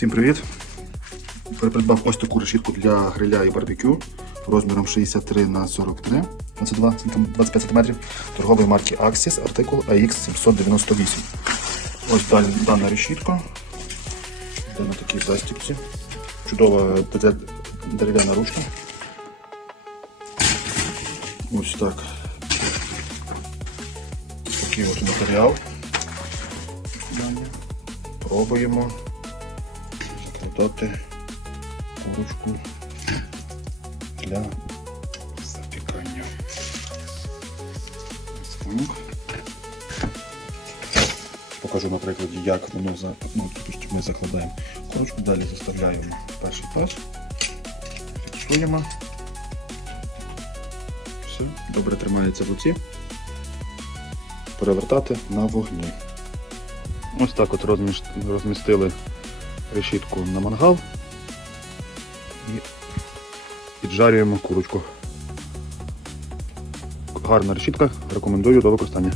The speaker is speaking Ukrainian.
Всім привіт! Придбав ось таку решітку для гриля і барбекю розміром 63 на 43 22 25 см торгової марки Axis, артикул AX798. Ось далі дана решітка. Йде на такій застіпці. Чудова дерев- дерев'яна ручка. Ось так. Такий от матеріал. Пробуємо закладати курочку для запікання. Покажу на прикладі, як воно за... ну, тут ми закладаємо курочку, далі заставляємо перший пас, фіксуємо. Все, добре тримається в руці. Перевертати на вогні. Ось так от розмістили решітку на мангал і піджарюємо курочку. Гарна решітка, рекомендую до використання.